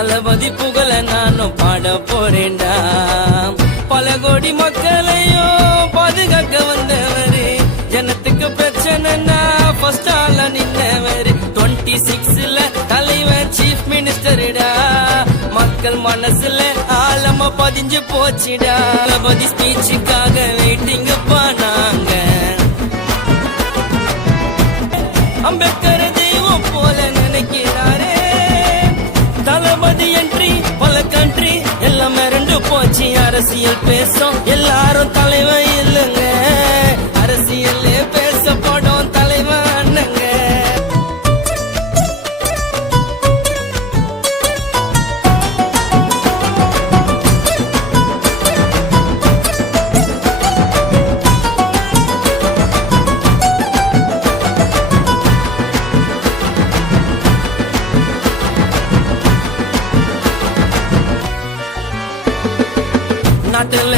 தளபதி புகழ நானும் பாட போறேன்டா. பல கோடி மக்களையும் பாதுகாக்க வந்தவரு, ஜனத்துக்கு பிரச்சனைனா ஃபர்ஸ்ட் ஆளா நின்னவரு. 26ல தலைவன் சீஃப் மினிஸ்டருடா, மக்கள் மனசுல ஆழமா பதிஞ்சு போச்சுடா. தளபதி ஸ்பீச்சுக்காக வெயிட்டிங் நாங்க. அம்பேத்கர் தெய்வம் போல நினைக்கிறாரே, தளபதி என்ட்ரி பல கண்ட்ரி எல்லாம் மிரண்டு போச்சு. அரசியல் பேசும் எல்லாரும் தலைவன் இல்லைங்க, அரசியல் பேசப்படும் தலைவன் அண்ணங்க. நாட்டுல